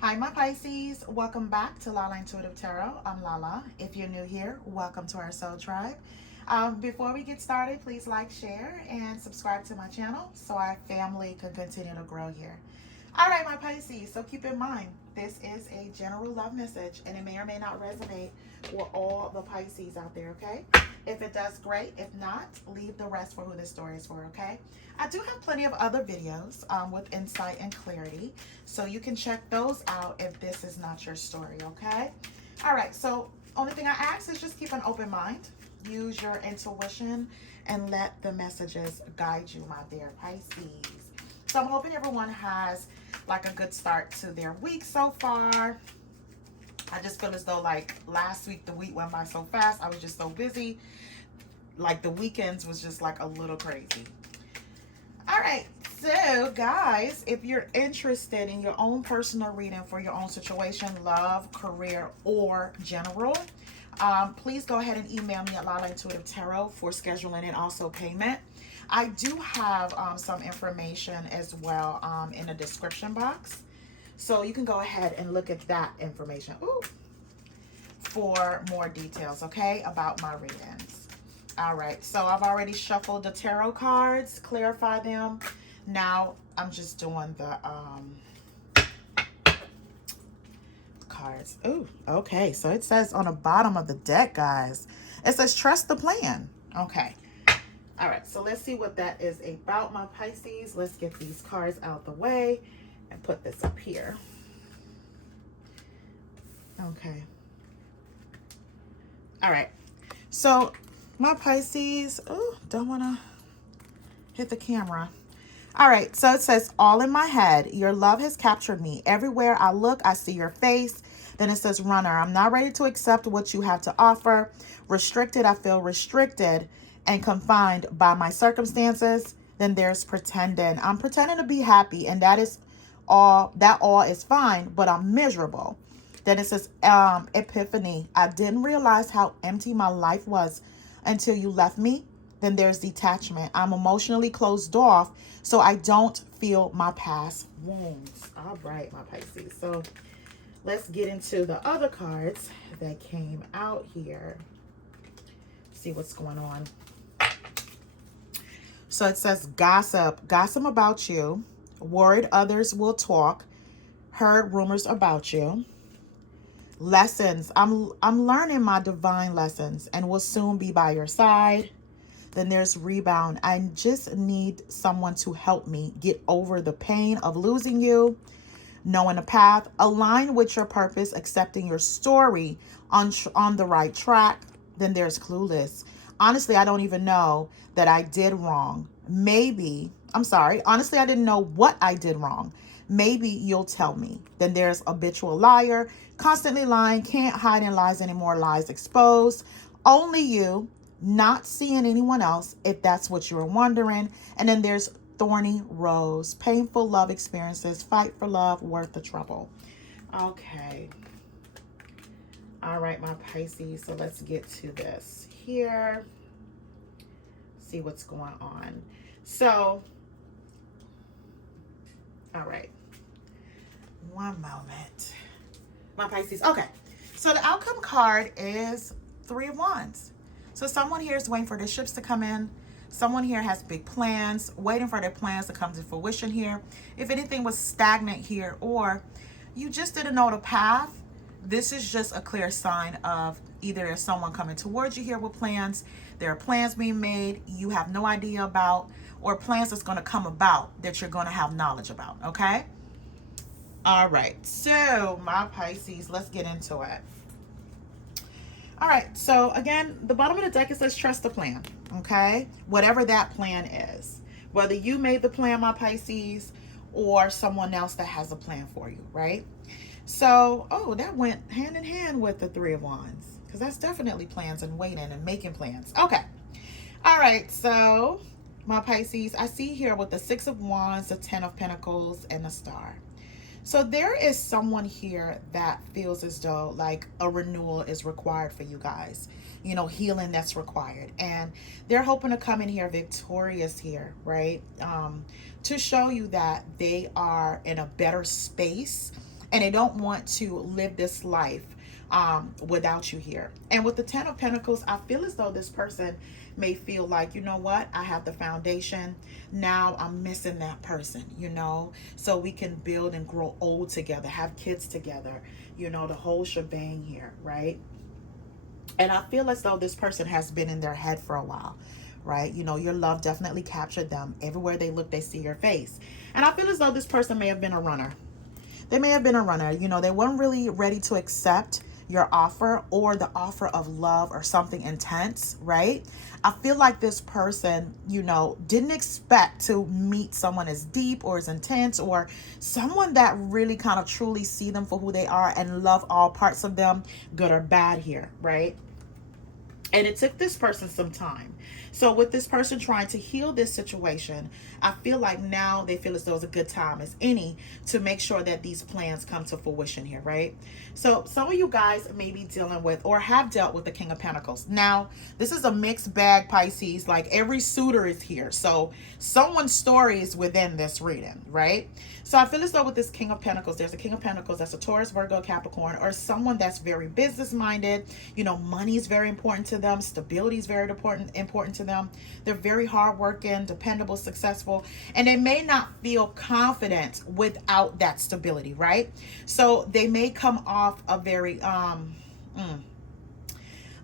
Hi, my Pisces. Welcome back to Lala Intuitive Tarot. I'm Lala. If you're new here, welcome to our soul tribe. Before we get started, please like, share, and subscribe to my channel so our family can continue to grow here. All right, my Pisces. So keep in mind, this is a general love message, and it may or may not resonate with all the Pisces out there, okay? If it does, great. If not, leave the rest for who this story is for, okay? I do have plenty of other videos with insight and clarity, so you can check those out if this is not your story, okay? All right, so only thing I ask is just keep an open mind. Use your intuition and let the messages guide you, my dear Pisces. So I'm hoping everyone has like a good start to their week so far. I just feel as though like last week, the week went by so fast. I was just so busy. Like the weekends was just like a little crazy. All right, so guys, if you're interested in your own personal reading for your own situation, love, career, or general, please go ahead and email me at lalaintuitivetarot for scheduling and also payment. I do have some information as well in the description box. So you can go ahead and look at that information for more details, okay, about my readings. All right, so I've already shuffled the tarot cards, clarify them. Now I'm just doing the cards. Ooh, okay, so it says on the bottom of the deck, guys, it says trust the plan. Okay. All right, so let's see what that is about, my Pisces. Let's get these cards out the way and put this up here. Okay. All right. So, my Pisces, don't want to hit the camera. All right, so it says, all in my head, your love has captured me. Everywhere I look, I see your face. Then it says, runner, I'm not ready to accept what you have to offer. Restricted, I feel restricted and confined by my circumstances. Then there's pretending. I'm pretending to be happy, and that all is fine, but I'm miserable. Then it says, epiphany. I didn't realize how empty my life was until you left me. Then there's detachment. I'm emotionally closed off, so I don't feel my past wounds. All right, my Pisces. So let's get into the other cards that came out here. See what's going on. So it says gossip. Gossip about you. Worried others will talk. Heard rumors about you. Lessons. I'm learning my divine lessons and will soon be by your side. Then there's rebound. I just need someone to help me get over the pain of losing you. Knowing the path. Align with your purpose. Accepting your story on the right track. Then there's clueless. Honestly, I don't even know that I did wrong. Honestly, I didn't know what I did wrong. Maybe you'll tell me. Then there's habitual liar. Constantly lying. Can't hide in lies anymore. Lies exposed. Only you. Not seeing anyone else, if that's what you're wondering. And then there's thorny rose. Painful love experiences. Fight for love. Worth the trouble. Okay. All right, my Pisces. So let's get to this here. See what's going on. So, all right. One moment. My Pisces. Okay. So the outcome card is 3 of Wands. So someone here is waiting for the ships to come in. Someone here has big plans, waiting for their plans to come to fruition here. If anything was stagnant here, or you just didn't know the path, this is just a clear sign of either there's someone coming towards you here with plans, there are plans being made you have no idea about, or plans that's going to come about that you're going to have knowledge about, okay? All right, so my Pisces, let's get into it. All right, so again, the bottom of the deck, it says trust the plan, okay? Whatever that plan is. Whether you made the plan, my Pisces, or someone else that has a plan for you, right? So, that went hand in hand with the 3 of Wands, because that's definitely plans and waiting and making plans. Okay. All right, so my Pisces, I see here with the 6 of Wands, the 10 of Pentacles, and the Star. So there is someone here that feels as though like a renewal is required for you guys. You know, healing that's required. And they're hoping to come in here victorious here, right? To show you that they are in a better space and they don't want to live this life without you here. And with the Ten of Pentacles, I feel as though this person may feel like, you know what, I have the foundation. Now I'm missing that person, you know, so we can build and grow old together, have kids together, you know, the whole shebang here, right? And I feel as though this person has been in their head for a while, right? You know, your love definitely captured them. Everywhere they look, they see your face. And I feel as though this person may have been a runner. They may have been a runner. You know, they weren't really ready to accept your offer or the offer of love or something intense, right? I feel like this person, you know, didn't expect to meet someone as deep or as intense, or someone that really kind of truly see them for who they are and love all parts of them, good or bad here, right? And it took this person some time. So with this person trying to heal this situation, I feel like now they feel as though it's a good time as any to make sure that these plans come to fruition here, right? So some of you guys may be dealing with or have dealt with the King of Pentacles. Now, this is a mixed bag, Pisces. Like, every suitor is here. So someone's story is within this reading, right? So I feel as though with this King of Pentacles, there's a King of Pentacles that's a Taurus, Virgo, Capricorn, or someone that's very business minded. You know, money is very important to them. Stability is very important to them. They're very hardworking, dependable, successful, and they may not feel confident without that stability, right? So they may come off a very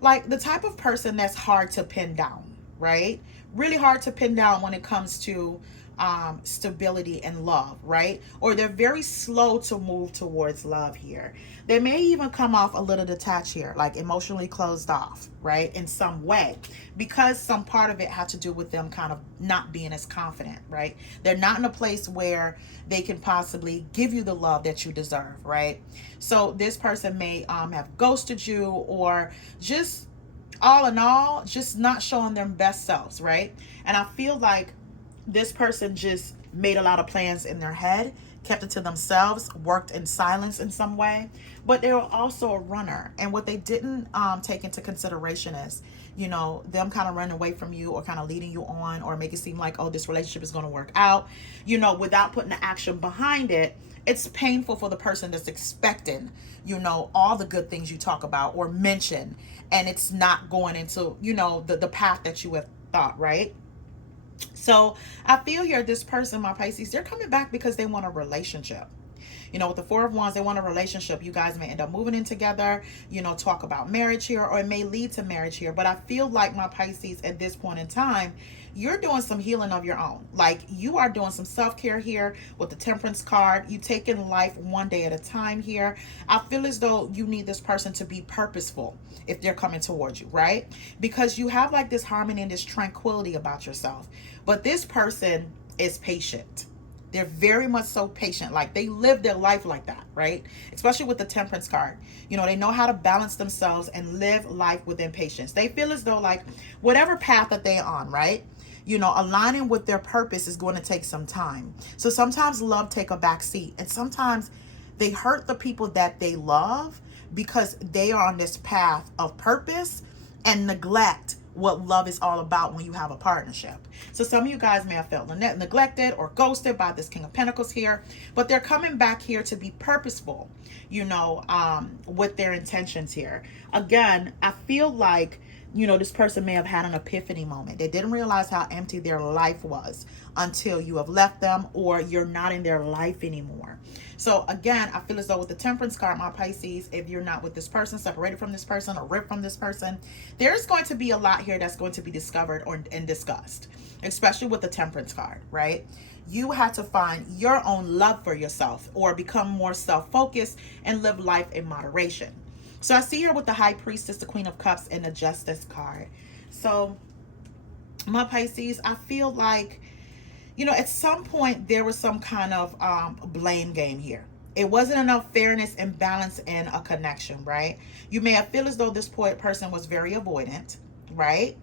like the type of person that's hard to pin down, right? Really hard to pin down when it comes to stability and love, right? Or they're very slow to move towards love here. They may even come off a little detached here, like emotionally closed off, right? In some way, because some part of it had to do with them kind of not being as confident, right? They're not in a place where they can possibly give you the love that you deserve, right? So this person may have ghosted you, or just all in all, just not showing their best selves, right? And I feel like this person just made a lot of plans in their head, kept it to themselves, worked in silence in some way, but they were also a runner. And what they didn't take into consideration is, you know, them kind of running away from you or kind of leading you on or make it seem like, oh, this relationship is going to work out, you know, without putting the action behind it. It's painful for the person that's expecting, you know, all the good things you talk about or mention, and it's not going into, you know, the path that you have thought, right? So I feel here, this person, my Pisces, they're coming back because they want a relationship. You know, with the Four of Wands, they want a relationship. You guys may end up moving in together, you know, talk about marriage here, or it may lead to marriage here. But I feel like, my Pisces, at this point in time, you're doing some healing of your own. Like, you are doing some self-care here with the Temperance card. You taking life one day at a time here. I feel as though you need this person to be purposeful if they're coming towards you, right? Because you have like this harmony and this tranquility about yourself. But this person is patient. They're very much so patient. Like, they live their life like that, right? Especially with the Temperance card. You know, they know how to balance themselves and live life within patience. They feel as though, like, whatever path that they're on, right? You know, aligning with their purpose is going to take some time. So sometimes love take a back seat, and sometimes they hurt the people that they love because they are on this path of purpose and neglect what love is all about when you have a partnership. So some of you guys may have felt neglected or ghosted by this King of Pentacles here, but they're coming back here to be purposeful, you know, with their intentions here. Again, I feel like, you know, this person may have had an epiphany moment. They didn't realize how empty their life was until you have left them, or you're not in their life anymore. So again, I feel as though with the Temperance card, my Pisces, if you're not with this person, separated from this person, or ripped from this person, there's going to be a lot here that's going to be discovered and discussed, especially with the Temperance card, right? You have to find your own love for yourself, or become more self-focused and live life in moderation. So I see here with the High Priestess, the Queen of Cups, and the Justice card. So my Pisces, I feel like, you know, at some point there was some kind of blame game here. It wasn't enough fairness and balance in a connection, right? You may have feel as though this person was very avoidant, right?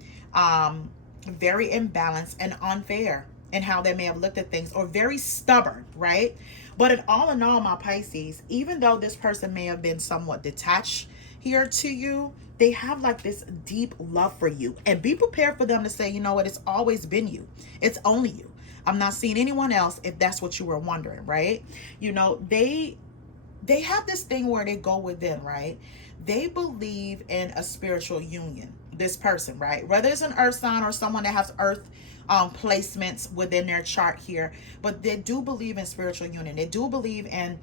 Very imbalanced and unfair in how they may have looked at things, or very stubborn, right? But in all, my Pisces, even though this person may have been somewhat detached here to you, they have like this deep love for you. And be prepared for them to say, you know what, it's always been you. It's only you. I'm not seeing anyone else, if that's what you were wondering, right? You know, they they have this thing where they go within, right? They believe in a spiritual union, this person, right? Whether it's an earth sign or someone that has earth placements within their chart here, but they do believe in spiritual union. They do believe in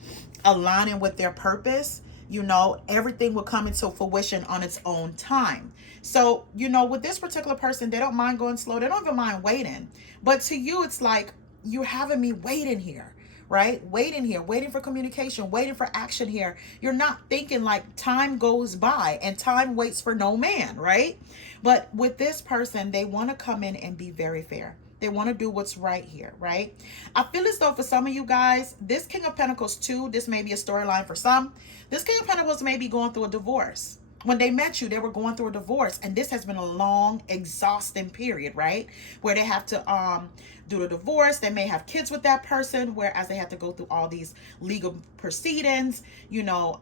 aligning with their purpose. You know, everything will come into fruition on its own time. So, you know, with this particular person, they don't mind going slow. They don't even mind waiting. But to you, it's like, you're having me waiting here, right? Waiting here, waiting for communication, waiting for action here. You're not thinking like time goes by and time waits for no man, right? But with this person, they want to come in and be very fair. They want to do what's right here, right? I feel as though for some of you guys, this King of Pentacles too, this may be a storyline for some. This King of Pentacles may be going through a divorce. When they met you, they were going through a divorce, and this has been a long, exhausting period, right? Where they have to do the divorce. They may have kids with that person, whereas they have to go through all these legal proceedings, you know,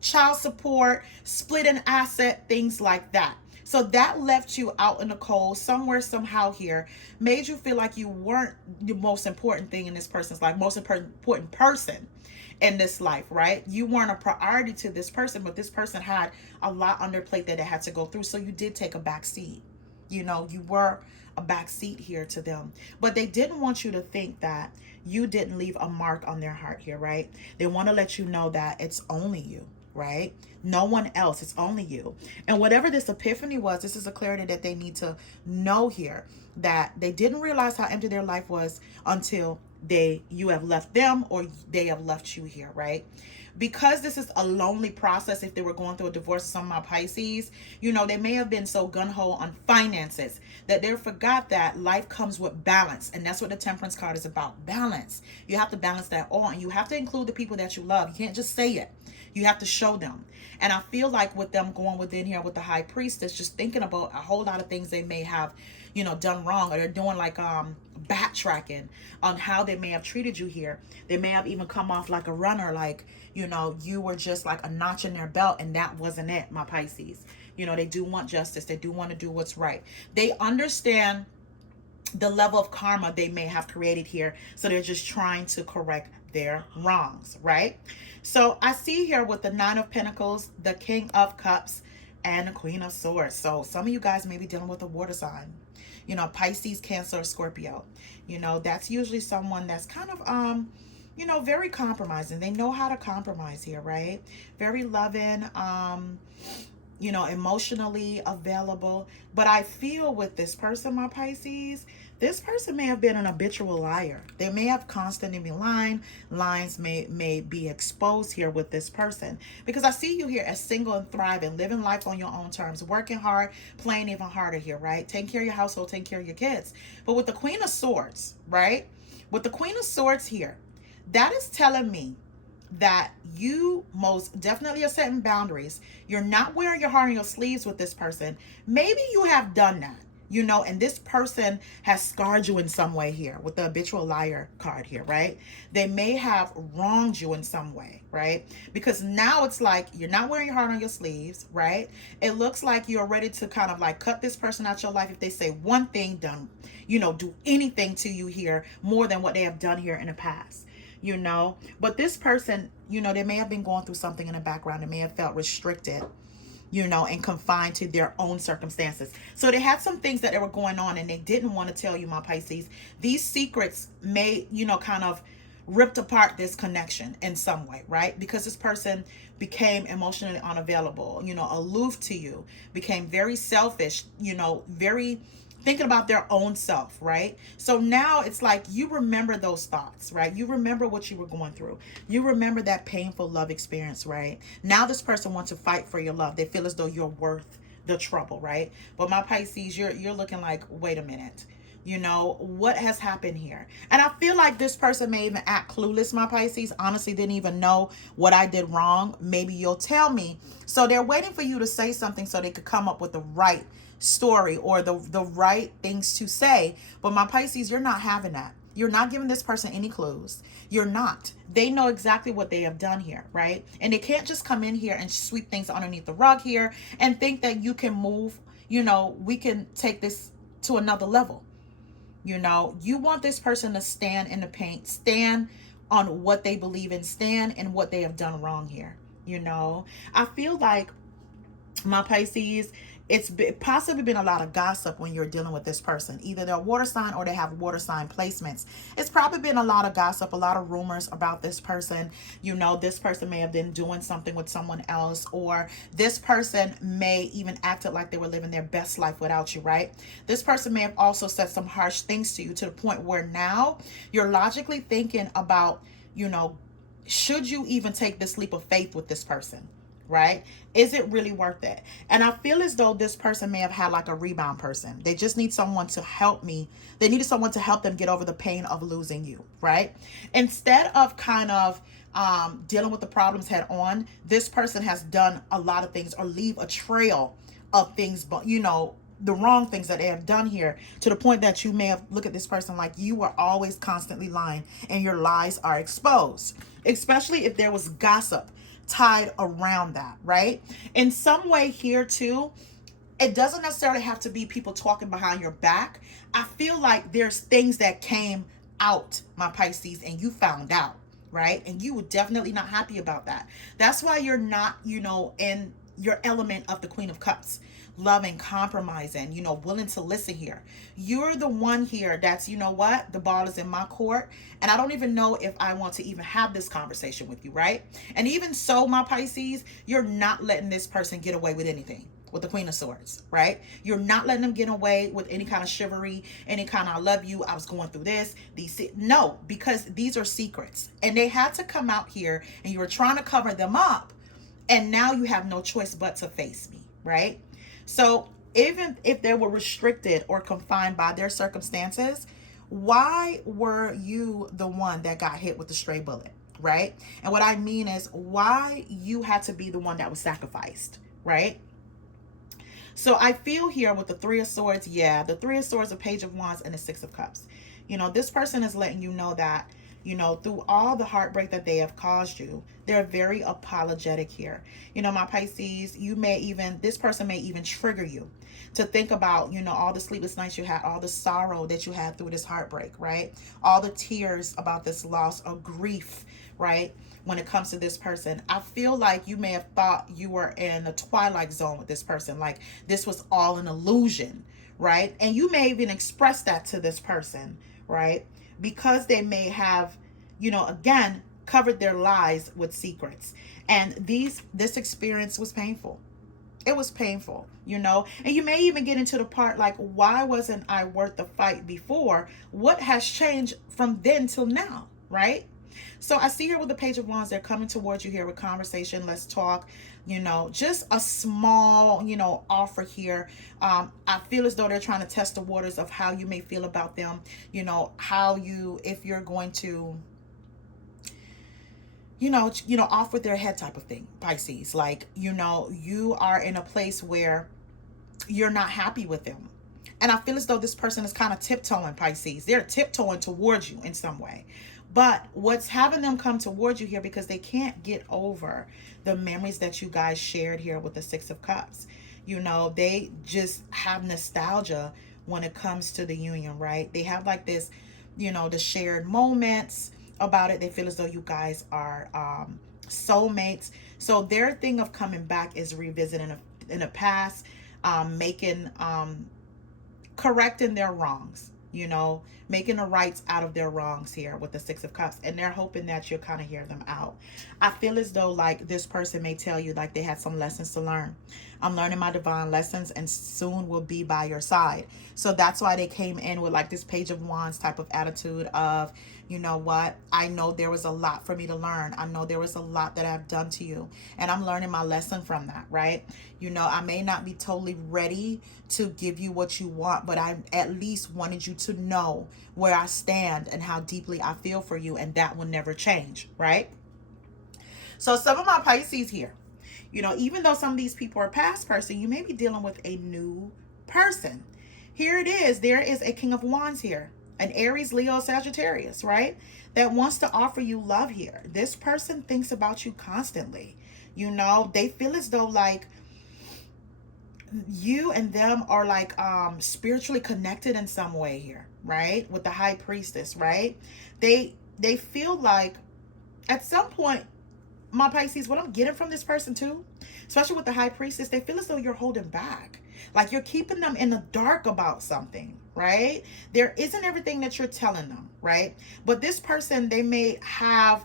child support, split an asset, things like that. So that left you out in the cold somewhere, somehow here, made you feel like you weren't the most important thing in this person's life, most important person in this life, right? You weren't a priority to this person, but this person had a lot on their plate that they had to go through. So you did take a back seat. You know, you were a back seat here to them, but they didn't want you to think that you didn't leave a mark on their heart here, right? They want to let you know that it's only you, right? No one else. It's only you. And whatever this epiphany was, this is a clarity that they need to know here, that they didn't realize how empty their life was until you have left them or they have left you here, right? Because this is a lonely process. If they were going through a divorce, some of my Pisces, you know, they may have been so gung-ho on finances that they forgot that life comes with balance. And that's what the Temperance card is about, balance. You have to balance that all, and you have to include the people that you love. You can't just say it. You have to show them. And I feel like with them going within here with the High Priestess, just thinking about a whole lot of things they may have, you know, done wrong, or they're doing like backtracking on how they may have treated you here. They may have even come off like a runner, like, you know, you were just like a notch in their belt, and that wasn't it, my Pisces. You know, they do want justice. They do want to do what's right. They understand the level of karma they may have created here, so they're just trying to correct their wrongs, right? So I see here with the Nine of Pentacles, the King of Cups, and the Queen of Swords. So some of you guys may be dealing with a water sign, you know, Pisces, Cancer, Scorpio. You know, that's usually someone that's kind of you know, very compromising. They know how to compromise here, right? Very loving, you know, emotionally available. But I feel with this person, my Pisces, this person may have been an habitual liar. They may have constantly been lying. Lines may be exposed here with this person, because I see you here as single and thriving, living life on your own terms, working hard, playing even harder here, right? Taking care of your household, taking care of your kids. But with the Queen of Swords, right? With the Queen of Swords here, that is telling me that you most definitely are setting boundaries. You're not wearing your heart on your sleeves with this person. Maybe you have done that, you know, and this person has scarred you in some way here with the habitual liar card here, right? They may have wronged you in some way, right? Because now it's like you're not wearing your heart on your sleeves, right? It looks like you're ready to kind of like cut this person out your life if they say one thing, done, you know, do anything to you here more than what they have done here in the past. You know, but this person, you know, they may have been going through something in the background. They may have felt restricted, you know, and confined to their own circumstances. So they had some things that were going on and they didn't want to tell you, my Pisces. These secrets may, you know, kind of ripped apart this connection in some way, right? Because this person became emotionally unavailable, you know, aloof to you, became very selfish, you know, very thinking about their own self, right? So now it's like you remember those thoughts, right? You remember what you were going through. You remember that painful love experience, right? Now this person wants to fight for your love. They feel as though you're worth the trouble, right? But my Pisces, you're looking like, wait a minute. You know, what has happened here? And I feel like this person may even act clueless, my Pisces. Honestly, didn't even know what I did wrong. Maybe you'll tell me. So they're waiting for you to say something so they could come up with the right story or the right things to say. But my Pisces, you're not having that. You're not giving this person any clues. You're not. They know exactly what they have done here, right? And they can't just come in here and sweep things underneath the rug here and think that you can move, you know, we can take this to another level. You know, you want this person to stand in the paint, stand on what they believe in stand and what they have done wrong here. I feel like, my Pisces, possibly been a lot of gossip when you're dealing with this person. Either they're a water sign or they have water sign placements. It's probably been a lot of gossip, a lot of rumors about this person. This person may have been doing something with someone else, or this person may even acted like they were living their best life without you, right? This person may have also said some harsh things to you, to the point where now you're logically thinking about, should you even take this leap of faith with this person? Right? Is it really worth it? And I feel as though this person may have had like a rebound person. They just need someone to help me. They needed someone to help them get over the pain of losing you, right? Instead of kind of dealing with the problems head on, this person has done a lot of things, or leave a trail of things, but the wrong things that they have done here, to the point that you may have looked at this person like you were always constantly lying and your lies are exposed, especially if there was gossip tied around that, right? In some way here too, it doesn't necessarily have to be people talking behind your back. I feel like there's things that came out, my Pisces, and you found out, right? And you were definitely not happy about that. That's why you're not, in your element of the Queen of Cups, loving, compromising, willing to listen here. You're the one here that's, what, the ball is in my court, and I don't even know if I want to even have this conversation with you, right? And even so, my Pisces, you're not letting this person get away with anything with the Queen of Swords, right? You're not letting them get away with any kind of chivalry, any kind of, I love you, I was going through this, no, because these are secrets, and they had to come out here, and you were trying to cover them up, and now you have no choice but to face me, right? So even if they were restricted or confined by their circumstances, why were you the one that got hit with the stray bullet, right? And what I mean is, why you had to be the one that was sacrificed, right? So I feel here with the Three of Swords, the Three of Swords, the Page of Wands, and the Six of Cups. This person is letting you know that, through all the heartbreak that they have caused you, they're very apologetic here. My Pisces, this person may even trigger you to think about, all the sleepless nights you had, all the sorrow that you had through this heartbreak, right? All the tears about this loss or grief, right? When it comes to this person, I feel like you may have thought you were in a twilight zone with this person, like this was all an illusion, right? And you may even express that to this person, right? Because they may have, again, covered their lies with secrets. And this experience was painful. It was painful, and you may even get into the part like, why wasn't I worth the fight before? What has changed from then till now, right? So I see here with the Page of Wands, they're coming towards you here with conversation. Let's talk, just a small, offer here. I feel as though they're trying to test the waters of how you may feel about them, if you're going to, off with their head type of thing, Pisces. Like, you are in a place where you're not happy with them. And I feel as though this person is kind of tiptoeing, Pisces. They're tiptoeing towards you in some way. But what's having them come towards you here, because they can't get over the memories that you guys shared here with the Six of Cups. They just have nostalgia when it comes to the union, right? They have like this, the shared moments about it. They feel as though you guys are soulmates. So their thing of coming back is revisiting in the past, correcting their wrongs, making the rights out of their wrongs here with the Six of Cups. And they're hoping that you'll kind of hear them out. I feel as though like this person may tell you like they had some lessons to learn. I'm learning my divine lessons and soon will be by your side. So that's why they came in with like this Page of Wands type of attitude of, you know what, I know there was a lot for me to learn. I know there was a lot that I've done to you, and I'm learning my lesson from that, right? I may not be totally ready to give you what you want, but I at least wanted you to know where I stand and how deeply I feel for you, and that will never change, right? So some of my Pisces here, even though some of these people are past person, you may be dealing with a new person. Here it is. There is a King of Wands here. An Aries, Leo, Sagittarius, right? That wants to offer you love here. This person thinks about you constantly. They feel as though like you and them are like spiritually connected in some way here, right? With the High Priestess, right? They they feel like at some point, my Pisces, what I'm getting from this person too, especially with the high priestess, they feel as though you're holding back. Like you're keeping them in the dark about something, right? There isn't everything that you're telling them, right? But this person, they may have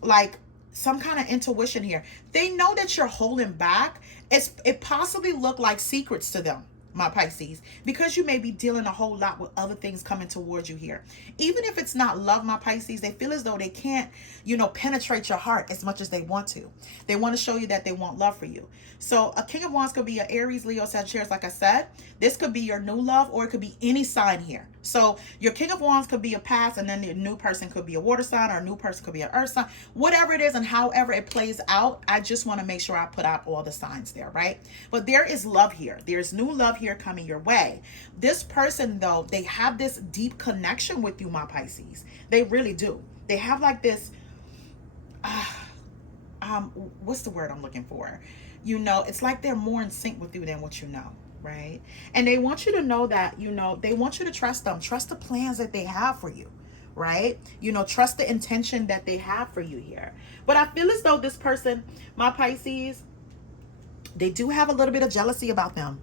like some kind of intuition here. They know that you're holding back. It possibly look like secrets to them, my Pisces, because you may be dealing a whole lot with other things coming towards you here. Even if it's not love, my Pisces, they feel as though they can't, penetrate your heart as much as they want to. They want to show you that they want love for you. So a King of Wands could be an Aries, Leo, Sagittarius, like I said. This could be your new love, or it could be any sign here. So your King of Wands could be a past, and then the new person could be a water sign, or a new person could be an earth sign. Whatever it is and however it plays out, I just want to make sure I put out all the signs there, right? But there is love here. There's new love here coming your way. This person, though, they have this deep connection with you, my Pisces. They really do. They have like this, what's the word I'm looking for? It's like they're more in sync with you than what you know, right? And they want you to know that, they want you to trust them. Trust the plans that they have for you, right? Trust the intention that they have for you here. But I feel as though this person, my Pisces, they do have a little bit of jealousy about them.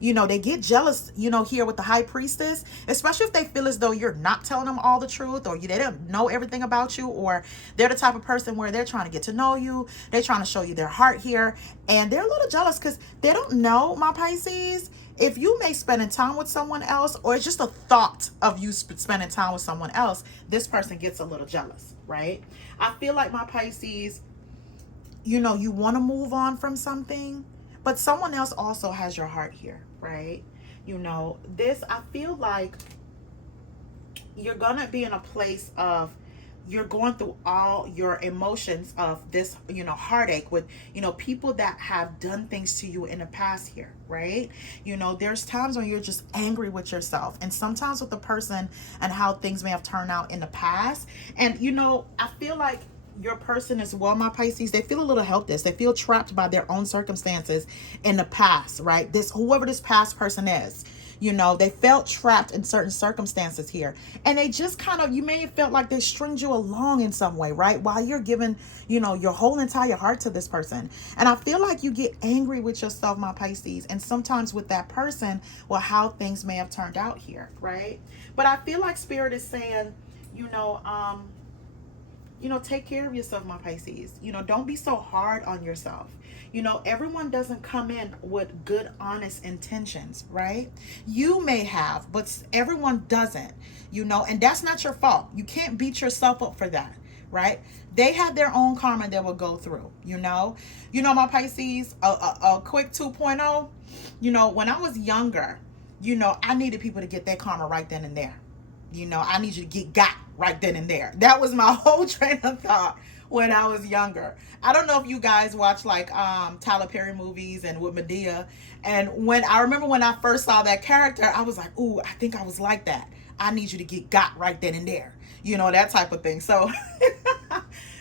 They get jealous, here with the high priestess, especially if they feel as though you're not telling them all the truth, or they don't know everything about you, or they're the type of person where they're trying to get to know you. They're trying to show you their heart here. And they're a little jealous because they don't know, my Pisces, if you may spending time with someone else, or it's just a thought of you spending time with someone else, this person gets a little jealous, right? I feel like, my Pisces, you want to move on from something, but someone else also has your heart here, right? This, I feel like you're going to be in a place of, you're going through all your emotions of this, heartache with, people that have done things to you in the past here, right? There's times when you're just angry with yourself, and sometimes with the person and how things may have turned out in the past. And, I feel like your person as well, my Pisces, they feel a little helpless. They feel trapped by their own circumstances in the past, right? Whoever this past person is, they felt trapped in certain circumstances here. And they just kind of, you may have felt like they stringed you along in some way, right? While you're giving, your whole entire heart to this person. And I feel like you get angry with yourself, my Pisces, and sometimes with that person, well, how things may have turned out here, right? But I feel like Spirit is saying, take care of yourself, my Pisces. Don't be so hard on yourself. Everyone doesn't come in with good, honest intentions, right? You may have, but everyone doesn't, and that's not your fault. You can't beat yourself up for that, right? They have their own karma that will go through, my Pisces, a quick 2.0, when I was younger, I needed people to get their karma right then and there. I need you to get got right then and there. That was my whole train of thought when I was younger. I don't know if you guys watch like Tyler Perry movies and with Medea. And I remember when I first saw that character, I was like, ooh, I think I was like that. I need you to get got right then and there. That type of thing. So,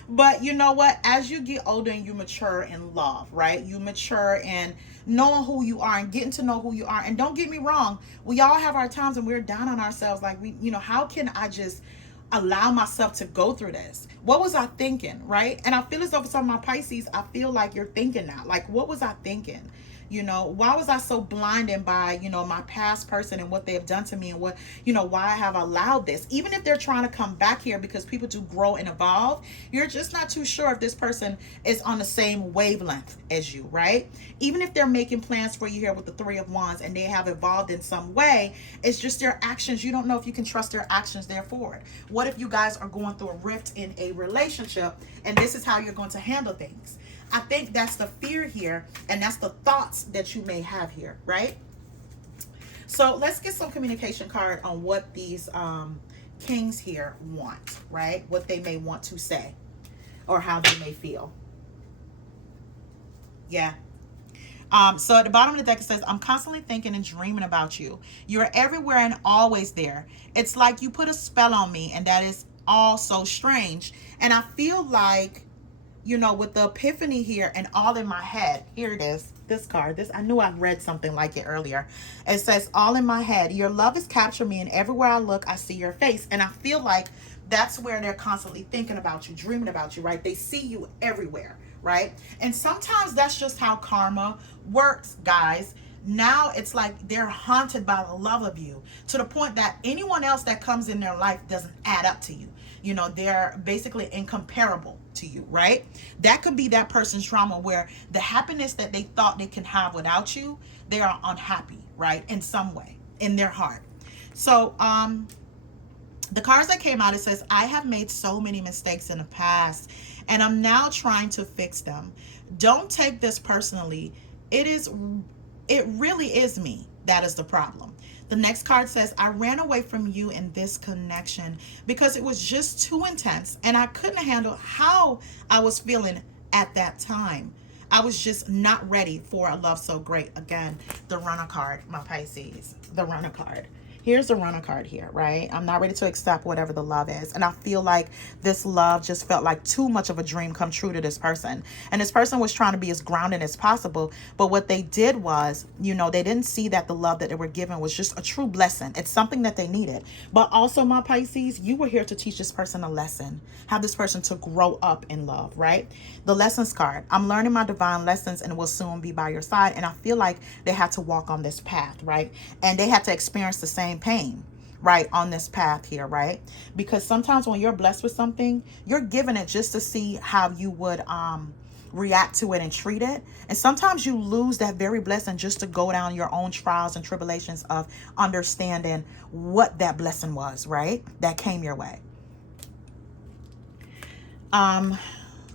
but you know what? As you get older and you mature in love, right? You mature in knowing who you are and getting to know who you are. And don't get me wrong, we all have our times when we're down on ourselves. Like, how can I just allow myself to go through this? What was I thinking, right? And I feel as though for some of my Pisces, I feel like you're thinking that. Like, what was I thinking? Why was I so blinded by, my past person and what they have done to me, and what, why I have allowed this? Even if they're trying to come back here, because people do grow and evolve, you're just not too sure if this person is on the same wavelength as you, right? Even if they're making plans for you here with the Three of Wands and they have evolved in some way, it's just their actions. You don't know if you can trust their actions there forward. What if you guys are going through a rift in a relationship and this is how you're going to handle things? I think that's the fear here, and that's the thoughts that you may have here, right? So let's get some communication card on what these kings here want, right? What they may want to say or how they may feel. Yeah. So at the bottom of the deck, it says, I'm constantly thinking and dreaming about you. You're everywhere and always there. It's like you put a spell on me, and that is all so strange. And I feel like, with the epiphany here and all in my head, here it is, this card, I knew I read something like it earlier. It says, all in my head, your love has captured me, and everywhere I look, I see your face. And I feel like That's where they're constantly thinking about you, dreaming about you, right? They see you everywhere, right? And sometimes that's just how karma works, guys. Now it's like they're haunted by the love of you, to the point that anyone else that comes in their life doesn't add up to you. You know, they're basically incomparable to you, right? That could be that person's trauma, where the happiness that they thought they can have without you, they are unhappy, right? In some way, in their heart. So, the cards that came out, it says, I have made so many mistakes in the past, and I'm now trying to fix them. Don't take this personally. It really is me that is the problem. The next card says, I ran away from you in this connection because it was just too intense, and I couldn't handle how I was feeling at that time. I was just not ready for a love so great. Again, the Runner card, my Pisces. The Runner card. Here's the Runner card here, right? I'm not ready to accept whatever the love is. And I feel like this love just felt like too much of a dream come true to this person. And this person was trying to be as grounded as possible. But what they did was, you know, they didn't see that the love that they were given was just a true blessing. It's something that they needed. But also, my Pisces, you were here to teach this person a lesson. Have this person to grow up in love, right? The Lessons card. I'm learning my divine lessons and will soon be by your side. And I feel like they had to walk on this path, right? And they had to experience the same pain, right, on this path here, right? Because sometimes when you're blessed with something, you're given it just to see how you would react to it and treat it. And sometimes you lose that very blessing just to go down your own trials and tribulations of understanding what that blessing was, right, that came your way.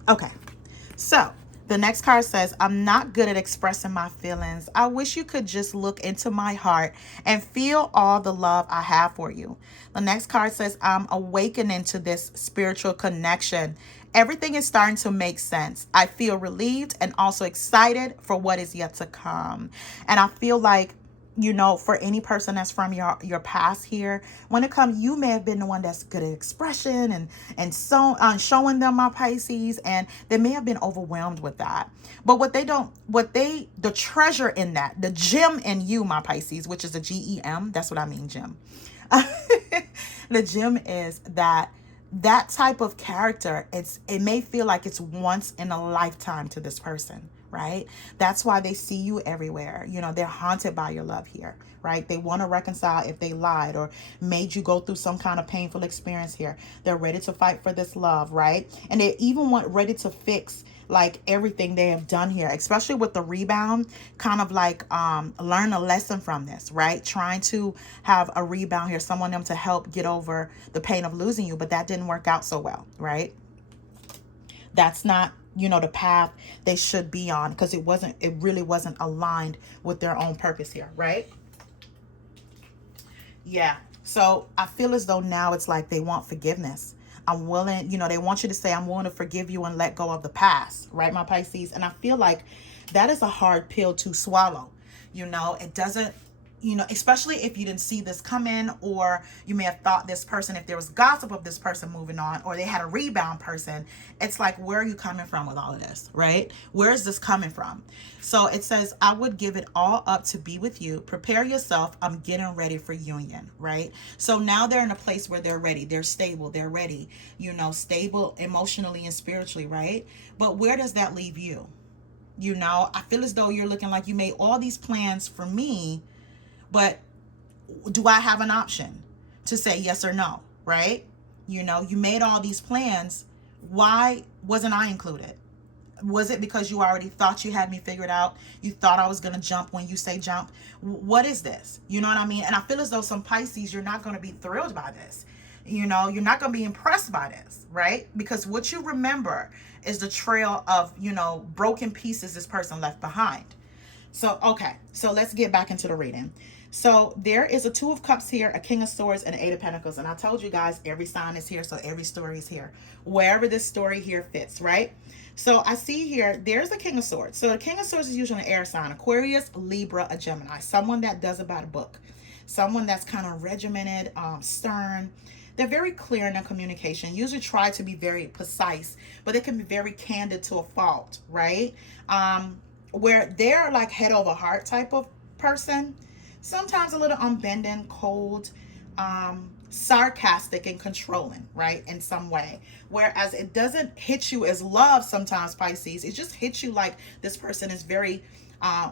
Okay, so the next card says, I'm not good at expressing my feelings. I wish you could just look into my heart and feel all the love I have for you. The next card says, I'm awakening to this spiritual connection. Everything is starting to make sense. I feel relieved and also excited for what is yet to come. And I feel like, you know, for any person that's from your past here, when it comes, you may have been the one that's good at expression and so showing them, my Pisces, and they may have been overwhelmed with that. But the treasure in that, the gem in you, my Pisces, which is a GEM, that's what I mean, gem. The gem is that type of character, it may feel like it's once in a lifetime to this person, right? That's why they see you everywhere. You know, they're haunted by your love here, right? They want to reconcile if they lied or made you go through some kind of painful experience here. They're ready to fight for this love, right? And they even ready to fix like everything they have done here, especially with the rebound, kind of like learn a lesson from this, right? Trying to have a rebound here, someone them to help get over the pain of losing you, but that didn't work out so well, right? That's not, you know, the path they should be on, because it really wasn't aligned with their own purpose here, right? Yeah. So I feel as though now it's like they want forgiveness. I'm willing, you know, they want you to say, I'm willing to forgive you and let go of the past, right, my Pisces? And I feel like that is a hard pill to swallow. You know, it doesn't, you know, especially if you didn't see this coming, or you may have thought this person, if there was gossip of this person moving on, or they had a rebound person, it's like, where are you coming from with all of this, right? Where is this coming from? So it says, I would give it all up to be with you. Prepare yourself. I'm getting ready for union, right? So now they're in a place where they're ready. They're stable. They're ready, you know, stable emotionally and spiritually, right? But where does that leave you? You know, I feel as though you're looking like you made all these plans for me, but do I have an option to say yes or no, right? You know, you made all these plans. Why wasn't I included? Was it because you already thought you had me figured out? You thought I was going to jump when you say jump? What is this? You know what I mean? And I feel as though some Pisces, you're not going to be thrilled by this. You know, you're not going to be impressed by this, right? Because what you remember is the trail of, you know, broken pieces this person left behind. So, okay, so let's get back into the reading. So there is a Two of Cups here, a King of Swords, and an Eight of Pentacles. And I told you guys, every sign is here, so every story is here. Wherever this story here fits, right? So I see here, there's the King of Swords. So the King of Swords is usually an air sign, Aquarius, Libra, a Gemini. Someone that does it by the book. Someone that's kind of regimented, stern. They're very clear in their communication. Usually try to be very precise, but they can be very candid to a fault, right? Where they're like head over heart type of person. Sometimes a little unbending, cold, sarcastic and controlling, right, in some way. Whereas it doesn't hit you as love sometimes, Pisces. It just hits you like this person is very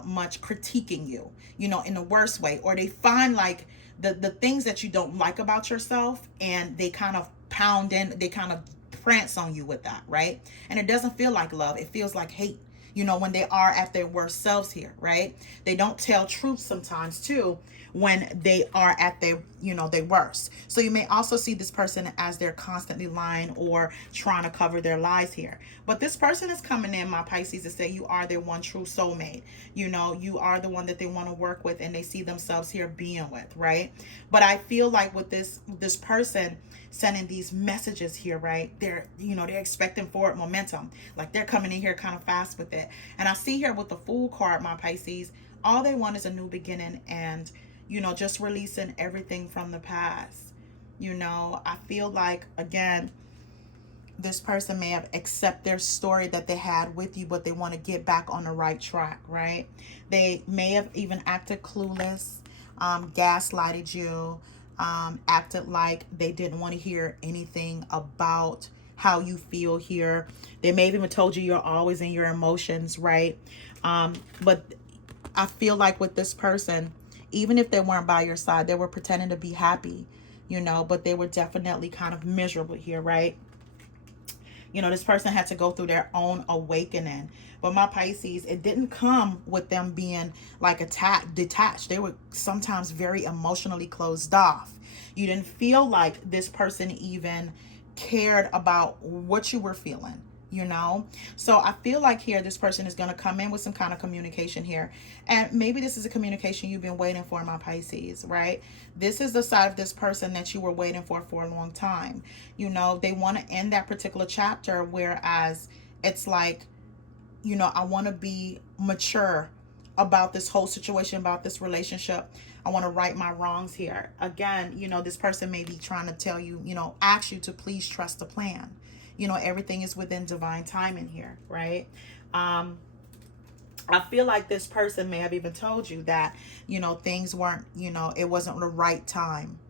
much critiquing you, you know, in the worst way, or they find like the things that you don't like about yourself, and they kind of pound in, they kind of prance on you with that, right? And it doesn't feel like love, it feels like hate, you know, when they are at their worst selves here, right? They don't tell truth sometimes too when they are at their, you know, their worst. So you may also see this person as they're constantly lying or trying to cover their lies here. But this person is coming in, my Pisces, to say you are their one true soulmate. You know, you are the one that they want to work with and they see themselves here being with, right? But I feel like with this person sending these messages here, right, they're, you know, they're expecting forward momentum, like they're coming in here kind of fast with it. And I see here with the Fool card, my Pisces, all they want is a new beginning, and, you know, just releasing everything from the past. You know, I feel like, again, this person may have accepted their story that they had with you, but they want to get back on the right track, right? They may have even acted clueless, gaslighted you, acted like they didn't want to hear anything about how you feel here. They may have even told you you're always in your emotions, right? But I feel like with this person, even if they weren't by your side, they were pretending to be happy, you know, but they were definitely kind of miserable here, right? You know, this person had to go through their own awakening. But my Pisces, it didn't come with them being like detached. They were sometimes very emotionally closed off. You didn't feel like this person even cared about what you were feeling, you know? So I feel like here this person is going to come in with some kind of communication here. And maybe this is a communication you've been waiting for, my Pisces, right? This is the side of this person that you were waiting for a long time. You know, they want to end that particular chapter, whereas it's like, you know, I want to be mature about this whole situation, about this relationship. I want to right my wrongs here. Again, you know, this person may be trying to tell you, you know, ask you to please trust the plan. You know, everything is within divine timing here, right? I feel like this person may have even told you that, you know, things weren't, you know, it wasn't the right time.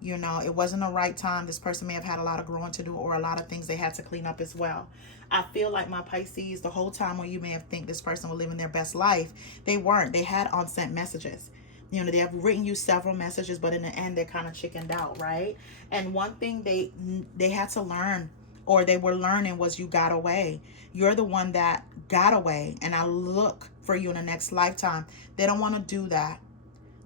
You know, it wasn't the right time. This person may have had a lot of growing to do, or a lot of things they had to clean up as well. I feel like, my Pisces, the whole time when you may have think this person was living their best life, they weren't. They had unsent messages. You know, they have written you several messages, but in the end, they're kind of chickened out, right? And one thing they had to learn, or they were learning, was you got away. You're the one that got away, and I look for you in the next lifetime. They don't want to do that.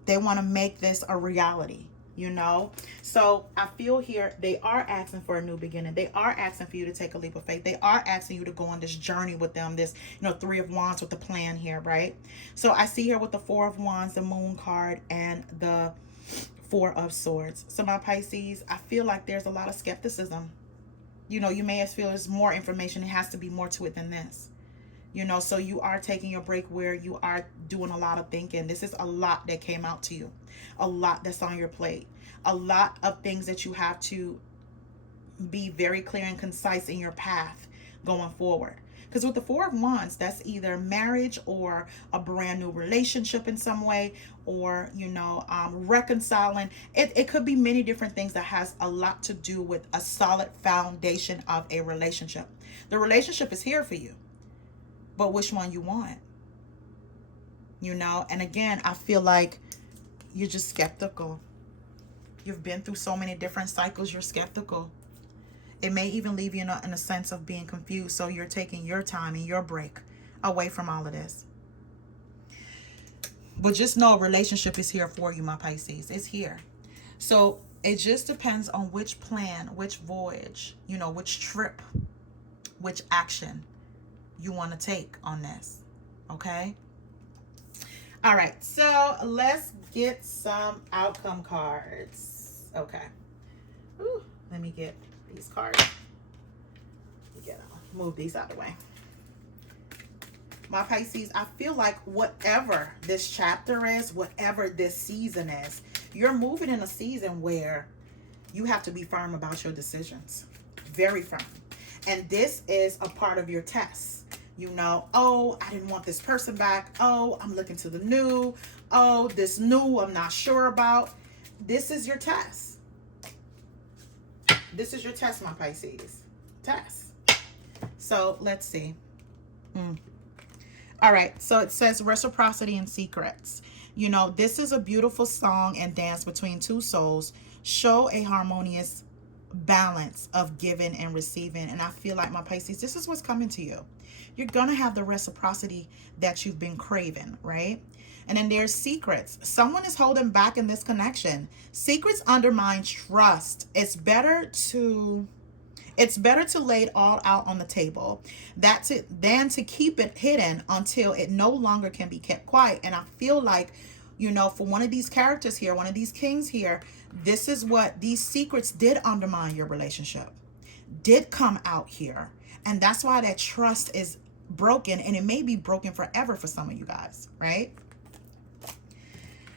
They want to make this a reality, you know? So I feel here they are asking for a new beginning. They are asking for you to take a leap of faith. They are asking you to go on this journey with them, this, you know, Three of Wands with the plan here, right? So I see here with the Four of Wands, the Moon card, and the Four of Swords. So my Pisces, I feel like there's a lot of skepticism. You know, you may feel there's more information. It has to be more to it than this. You know, so you are taking your break where you are doing a lot of thinking. This is a lot that came out to you. A lot that's on your plate. A lot of things that you have to be very clear and concise in your path going forward. Because with the Four of Wands, that's either marriage or a brand new relationship in some way, or, you know, reconciling. It could be many different things that has a lot to do with a solid foundation of a relationship. The relationship is here for you, but which one you want, you know? And again, I feel like you're just skeptical. You've been through so many different cycles. You're skeptical. It may even leave you in a sense of being confused. So you're taking your time and your break away from all of this. But just know a relationship is here for you, my Pisces. It's here. So it just depends on which plan, which voyage, you know, which trip, which action you want to take on this. Okay? All right. So let's get some outcome cards. Okay. Ooh, let me get these cards. Move these out of the way. My Pisces, I feel like whatever this chapter is, whatever this season is, you're moving in a season where you have to be firm about your decisions. Very firm. And this is a part of your test. You know, oh, I didn't want this person back. Oh, I'm looking to the new. Oh, this new I'm not sure about. This is your test. This is your test, my Pisces. Test. So let's see. All right. So it says reciprocity and secrets. You know, this is a beautiful song and dance between two souls. Show a harmonious balance of giving and receiving. And I feel like, my Pisces, this is what's coming to you. You're going to have the reciprocity that you've been craving, right? And then there's secrets. Someone is holding back in this connection. Secrets undermine trust. It's better to lay it all out on the table than to keep it hidden until it no longer can be kept quiet. And I feel like, you know, for one of these characters here, one of these kings here, this is what these secrets did undermine your relationship, did come out here. And that's why that trust is broken, and it may be broken forever for some of you guys, right?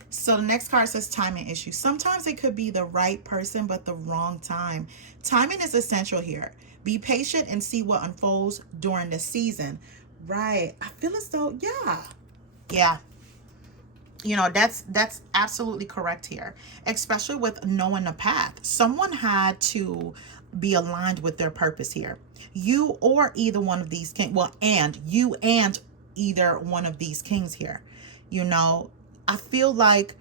So the next card says timing issue. Sometimes it could be the right person, but the wrong time. Timing is essential here. Be patient and see what unfolds during the season. Right. I feel as though, yeah. You know, that's absolutely correct here, especially with knowing the path. Someone had to be aligned with their purpose here. You or either one of these kings, well, and you and either one of these kings here, you know, I feel like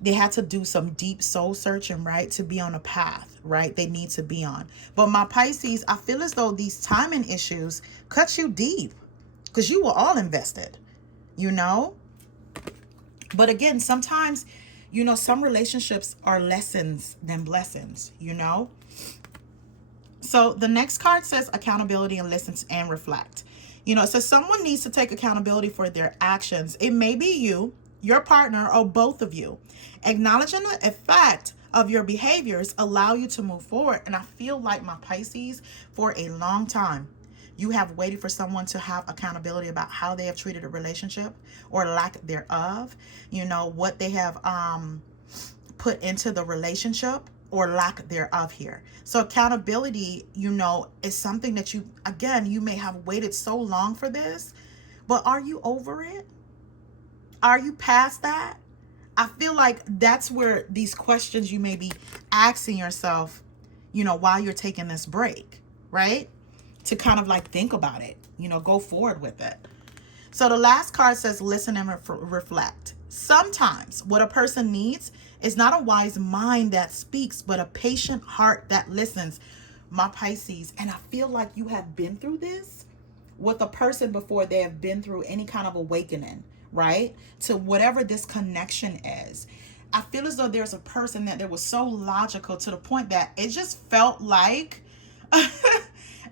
they had to do some deep soul searching, right, to be on a path, right, they need to be on. But my Pisces, I feel as though these timing issues cut you deep because you were all invested, you know. But again, sometimes, you know, some relationships are lessons than blessings, you know. So the next card says accountability and listen and reflect. You know, it says someone needs to take accountability for their actions. It may be you, your partner, or both of you. Acknowledging the effect of your behaviors allow you to move forward. And I feel like, my Pisces, for a long time, you have waited for someone to have accountability about how they have treated a relationship or lack thereof. You know, what they have put into the relationship or lack thereof here. So accountability, you know, is something that you, again, you may have waited so long for this, but are you over it? Are you past that? I feel like that's where these questions you may be asking yourself, you know, while you're taking this break, right? To kind of like think about it, you know, go forward with it. So the last card says listen and reflect. Sometimes what a person needs is not a wise mind that speaks, but a patient heart that listens, my Pisces. And I feel like you have been through this with a person before they have been through any kind of awakening, right? To whatever this connection is. I feel as though there's a person that was so logical to the point that it just felt like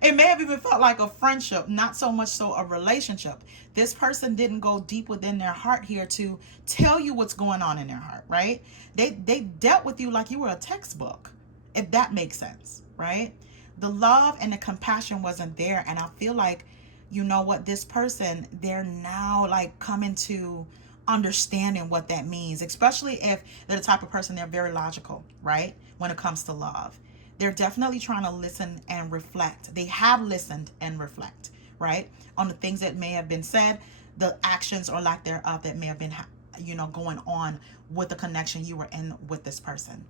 it may have even felt like a friendship, not so much so a relationship. This person didn't go deep within their heart here to tell you what's going on in their heart, right? They dealt with you like you were a textbook, if that makes sense, right? The love and the compassion wasn't there. And I feel like, you know what, this person, they're now like coming to understanding what that means, especially if they're the type of person, they're very logical, right? When it comes to love. They're definitely trying to listen and reflect. They have listened and reflect, right? On the things that may have been said, the actions or lack thereof that may have been, you know, going on with the connection you were in with this person.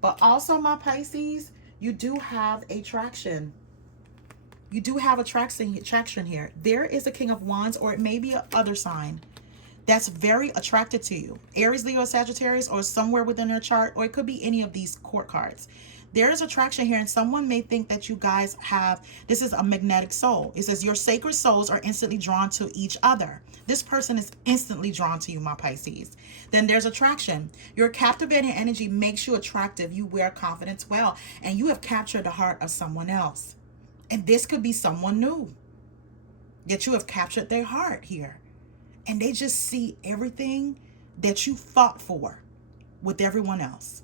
But also, my Pisces, you do have a traction. You do have a traction here. There is a King of Wands, or it may be a other sign that's very attracted to you. Aries, Leo, Sagittarius, or somewhere within their chart, or it could be any of these court cards. There is attraction here, and someone may think that you guys have, this is a magnetic soul. It says your sacred souls are instantly drawn to each other. This person is instantly drawn to you, my Pisces. Then there's attraction. Your captivating energy makes you attractive. You wear confidence well, and you have captured the heart of someone else. And this could be someone new, that you have captured their heart here. And they just see everything that you fought for with everyone else.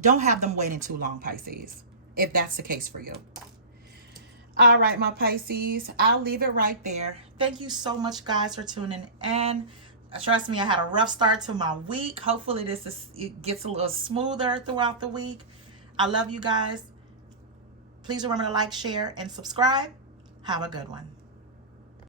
Don't have them waiting too long, Pisces, if that's the case for you. All right, my Pisces, I'll leave it right there. Thank you so much, guys, for tuning in. Trust me, I had a rough start to my week. Hopefully it gets a little smoother throughout the week. I love you guys. Please remember to like, share, and subscribe. Have a good one.